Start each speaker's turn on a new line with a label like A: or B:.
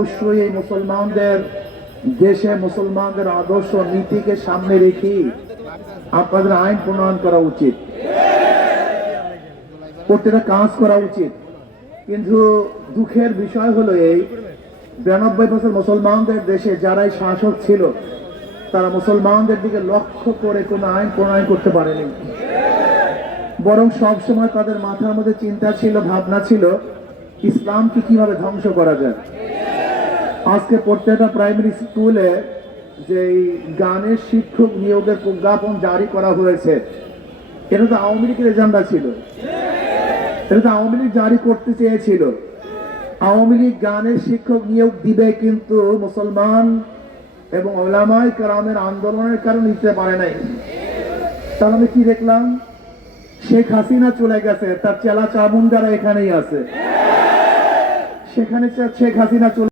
A: অবশ্যই এই মুসলমানদের দেশে মুসলমানদের আদর্শ নীতিকে সামনে রেখে আপনাদের আইন প্রণয়ন করা উচিত। প্রত্যেকটা কাজ করা উচিত। কিন্তু দুঃখের বিষয় হলো এই, বিরানব্বই বছর মুসলমানদের দেশে যারাই শাসক ছিল, তারা মুসলমানদের দিকে লক্ষ্য করে কোনো আইন প্রণয়ন করতে পারেনি। বরং সব সময় তাদের মাথার মধ্যে চিন্তা ছিল, ভাবনা ছিল, ইসলামকে কীভাবে ধ্বংস করা যায়। আজকে প্রত্যেকটা প্রাইমারি স্কুলে যে গানের শিক্ষক নিয়োগের প্রজ্ঞাপন জারি করা হয়েছে, এটা তো আওয়ামী লীগের এজেন্ডা ছিল। এটা তো আওয়ামী লীগ জারি করতে চেয়েছিল। আওয়ামী লীগ গানের শিক্ষক নিয়োগ দিবে কিন্তু মুসলমান এবং ওলামাই কারামের আন্দোলনের কারণে নিতে পারে নাই। তাহলে আমি কি দেখলাম? শেখ হাসিনা চলে গেছে, তার চেলা চামুন্ডারা এখানেই আছে। সেখানে শেখ হাসিনা চলে